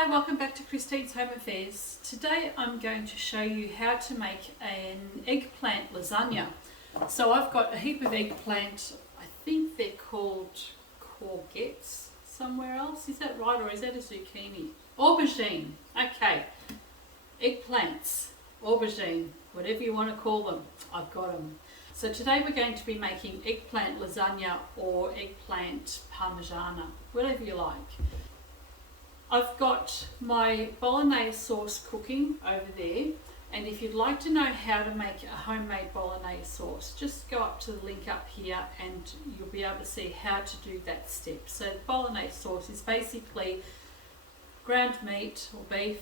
Hi, welcome back to Christine's Home Affairs. Today I'm going to show you how to make an eggplant lasagna. So I've got a heap of eggplant. I think they're called courgettes somewhere else. Is that right, or is that a zucchini? Aubergine. Okay. Eggplants, aubergine, whatever you want to call them, I've got them. So today we're going to be making eggplant lasagna or eggplant parmigiana, whatever you like. I've got my bolognese sauce cooking over there, and if you'd like to know how to make a homemade bolognese sauce, just go up to the link up here and you'll be able to see how to do that step. So the bolognese sauce is basically ground meat or beef,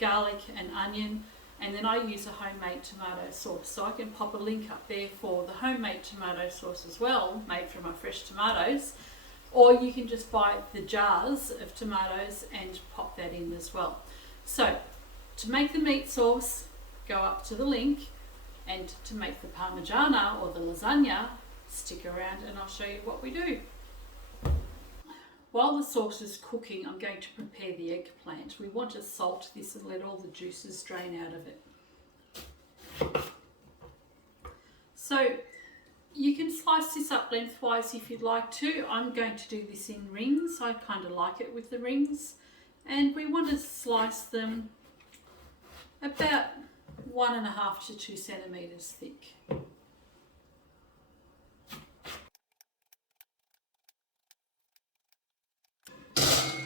garlic and onion, and then I use a homemade tomato sauce. So I can pop a link up there for the homemade tomato sauce as well, made from my fresh tomatoes. Or you can just buy the jars of tomatoes and pop that in as well. So to make the meat sauce, go up to the link, and to make the parmigiana or the lasagna, stick around and I'll show you what we do. While the sauce is cooking, I'm going to prepare the eggplant. We want to salt this and let all the juices drain out of it. So you can slice this up lengthwise if you'd like to. I'm going to do this in rings. I kind of like it with the rings. And we want to slice them about 1.5 to 2 centimetres thick.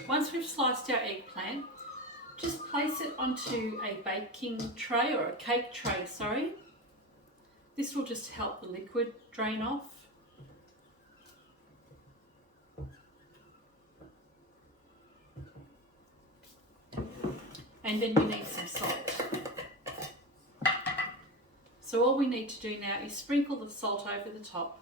Once we've sliced our eggplant, just place it onto a baking tray, or a cake tray, sorry. This will just help the liquid drain off. And then we need some salt. So all we need to do now is sprinkle the salt over the top.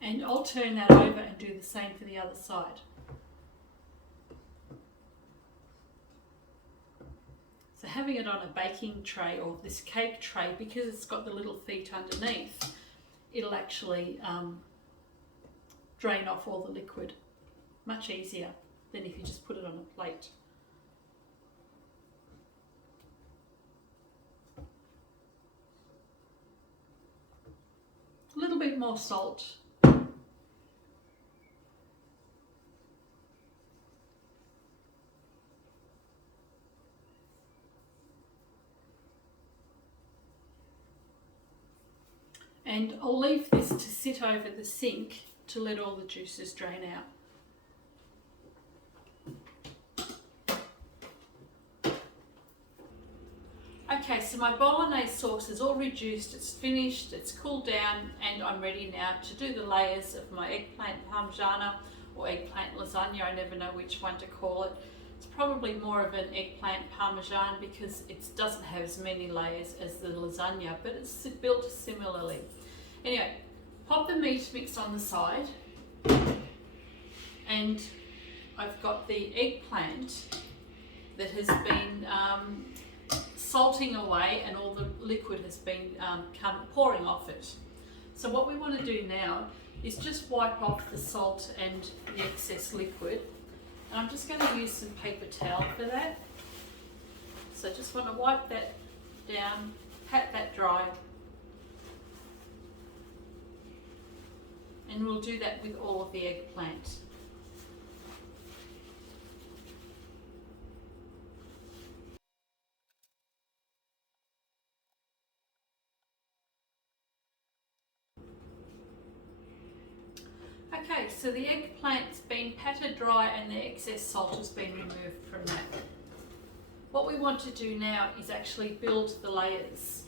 And I'll turn that over and do the same for the other side. So having it on a baking tray or this cake tray, because it's got the little feet underneath, it'll actually drain off all the liquid much easier than if you just put it on a plate. A little bit more salt. And I'll leave this to sit over the sink to let all the juices drain out. Okay, so my bolognese sauce is all reduced, it's finished, it's cooled down, and I'm ready now to do the layers of my eggplant parmigiana or eggplant lasagna. I never know which one to call it. It's probably more of an eggplant parmesan because it doesn't have as many layers as the lasagna, but it's built similarly. Anyway, pop the meat mix on the side, and I've got the eggplant that has been salting away and all the liquid has been pouring off it. So what we want to do now is just wipe off the salt and the excess liquid. And I'm just going to use some paper towel for that. So just want to wipe that down, pat that dry. And we'll do that with all of the eggplant. Okay, so the eggplant's been patted dry and the excess salt has been removed from that. What we want to do now is actually build the layers.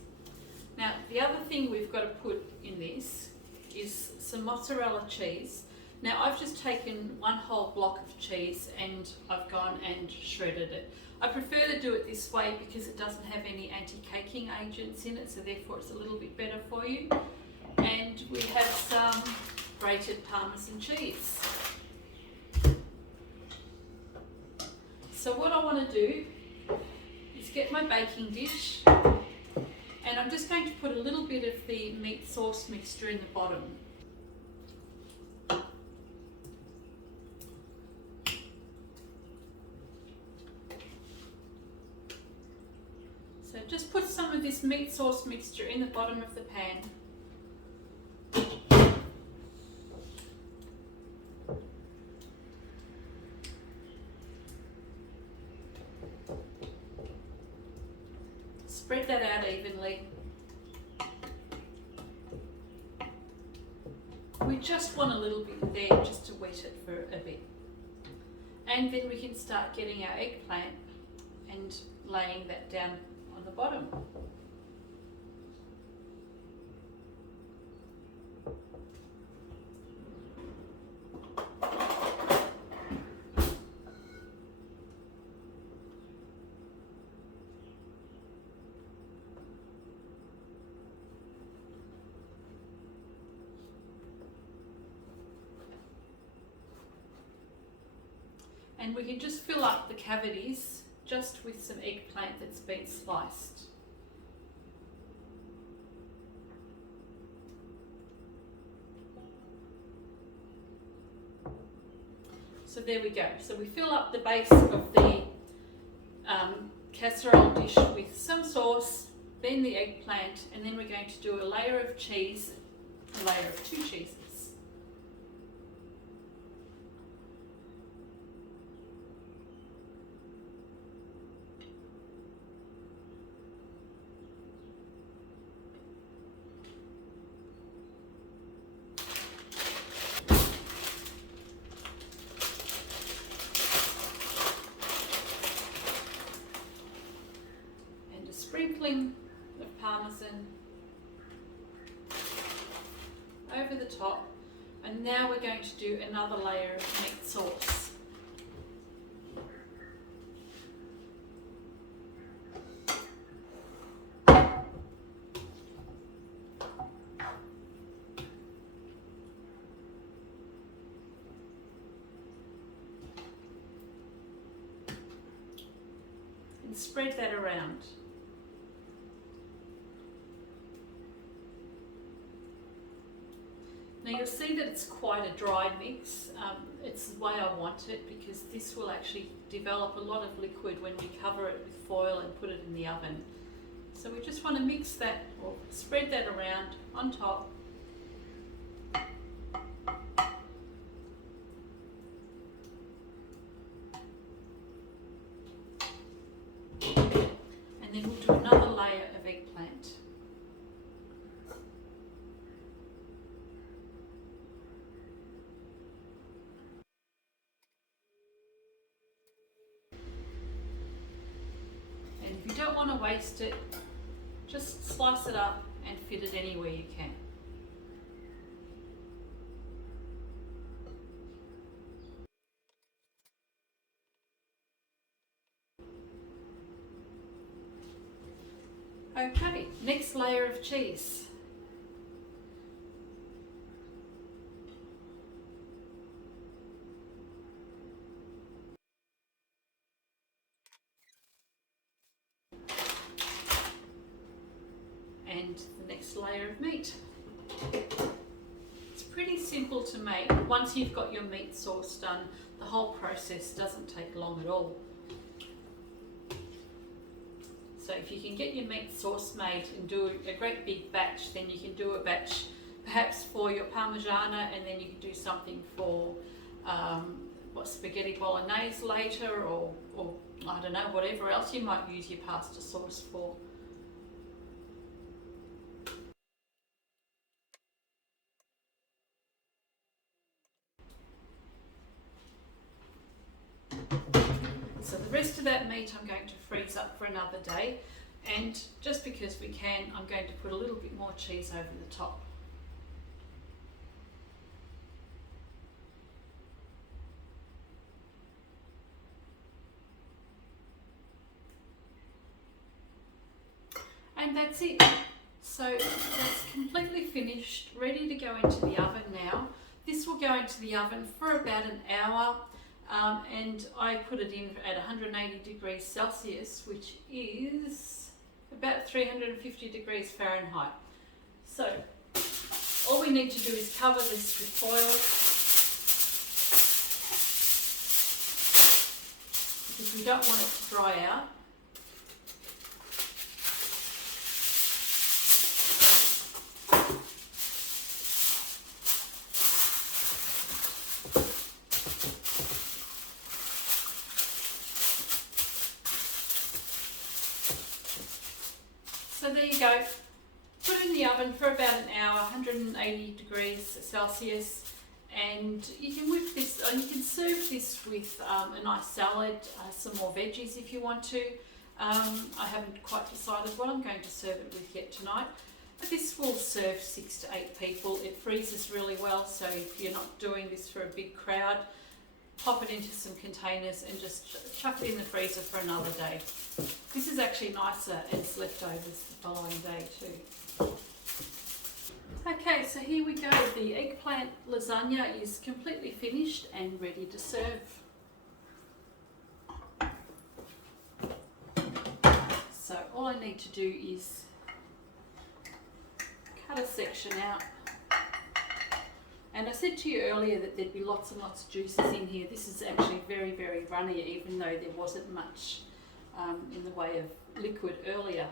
Now, the other thing we've got to put in this is some mozzarella cheese. Now, I've just taken one whole block of cheese and I've gone and shredded it. I prefer to do it this way because it doesn't have any anti-caking agents in it, so therefore it's a little bit better for you. And we have some grated Parmesan cheese. So what I want to do is is get my baking dish, and I'm just going to put a little bit of the meat sauce mixture in the bottom. So just put some of this meat sauce mixture in the bottom of the pan. Spread that out evenly. We just want a little bit there just to wet it for a bit. And then we can start getting our eggplant and laying that down on the bottom. And we can just fill up the cavities just with some eggplant that's been sliced. So there we go. So we fill up the base of the casserole dish with some sauce, then the eggplant, and then we're going to do a layer of cheese, a layer of 2 cheeses. Sprinkling of parmesan over the top, and now we're going to do another layer of meat sauce. And spread that around. Now you'll see that it's quite a dry mix. It's the way I want it because this will actually develop a lot of liquid when we cover it with foil and put it in the oven. So we just want to mix that or spread that around on top. And then we'll do another layer of eggplant. If you don't want to waste it, just slice it up and fit it anywhere you can. Okay, next layer of cheese. And the next layer of meat. It's pretty simple to make. Once you've got your meat sauce done, the whole process doesn't take long at all. So if you can get your meat sauce made and do a great big batch, then you can do a batch perhaps for your parmigiana, and then you can do something for spaghetti bolognese later, or I don't know, whatever else you might use your pasta sauce for. So the rest of that meat I'm going to freeze up for another day, and just because we can, I'm going to put a little bit more cheese over the top. And that's it. So that's completely finished, ready to go into the oven now. This will go into the oven for about an hour. and I put it in at 180 degrees Celsius, which is about 350 degrees Fahrenheit. So all we need to do is cover this with foil, because we don't want it to dry out. So there you go. Put it in the oven for about an hour, 180 degrees Celsius, and you can whip this. You can serve this with a nice salad, some more veggies if you want to. I haven't quite decided what I'm going to serve it with yet tonight, but this will serve 6 to 8 people. It freezes really well, so if you're not doing this for a big crowd, pop it into some containers and just chuck it in the freezer for another day. This is actually nicer as leftovers the following day too. Okay, so here we go. The eggplant lasagna is completely finished and ready to serve. So all I need to do is cut a section out. And I said to you earlier that there'd be lots and lots of juices in here. This is actually very, very runny, even though there wasn't much in the way of liquid earlier.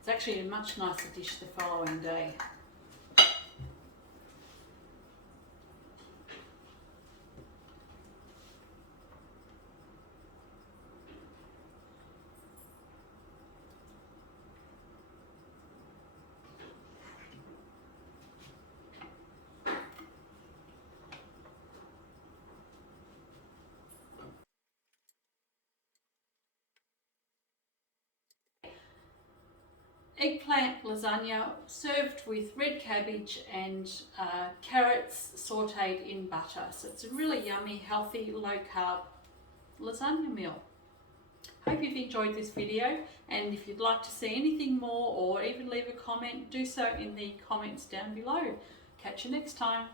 It's actually a much nicer dish the following day. Eggplant lasagna served with red cabbage and carrots sautéed in butter. So it's a really yummy, healthy, low carb lasagna meal. Hope you've enjoyed this video, and if you'd like to see anything more or even leave a comment, do so in the comments down below. Catch you next time.